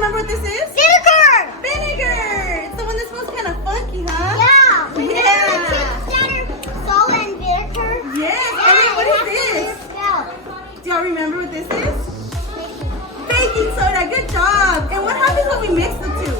remember what this is? Vinegar! Vinegar! It's the one that smells kind of funky, huh? Yeah. We Yeah. remember chips that are salt and vinegar? Yes. Yeah, Alright, what it is has this? a weird smell. Do y'all remember what this is? Baking soda. Good job. And what happens when we mix the two?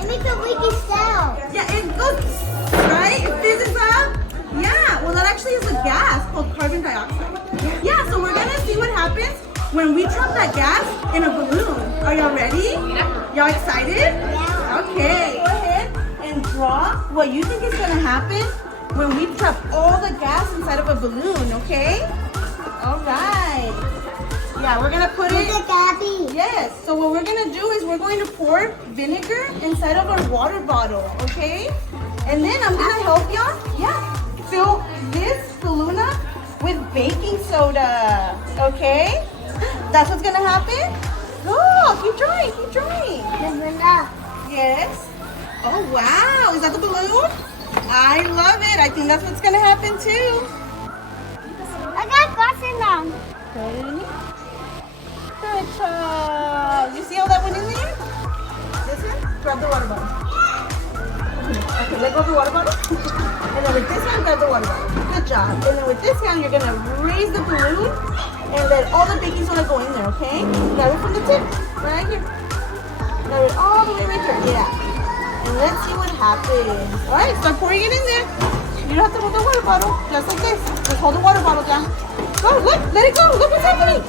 It makes a leaky sound. Yeah, it goes, right? It fizzes up. Yeah, well that actually is a gas called carbon dioxide. Yeah, so we're gonna see what happens when we drop that gas in a balloon. Are y'all ready? Yeah. Y'all excited? Yeah. Okay, go ahead and draw what you think is gonna happen when we drop all the gas inside of a balloon, okay? All right. Yeah, we're gonna put it. Look at Gabby. Yes, so what we're gonna do is we're going to pour vinegar inside of our water bottle, okay? And then I'm gonna help y'all, fill this balloon up with baking soda, okay? That's what's gonna happen? Go, keep drawing, keep drawing. Yes. Oh, wow, is that the balloon? I love it, I think that's what's gonna happen too. I got glasses on. Ready? Good job. You see how that went in there? This one? Grab the water bottle. Okay, let go of the water bottle. And then with this hand, grab the water bottle. Good job. And then with this hand, you're going to raise the balloon and let all the baking soda go in there, okay? Grab it from the tip. Right here. Grab it all the way right here. Yeah. And let's see what happens. All right, start pouring it in there. You don't have to hold the water bottle. Just like this. Just hold the water bottle down. Go, look. Let it go. Look what's happening.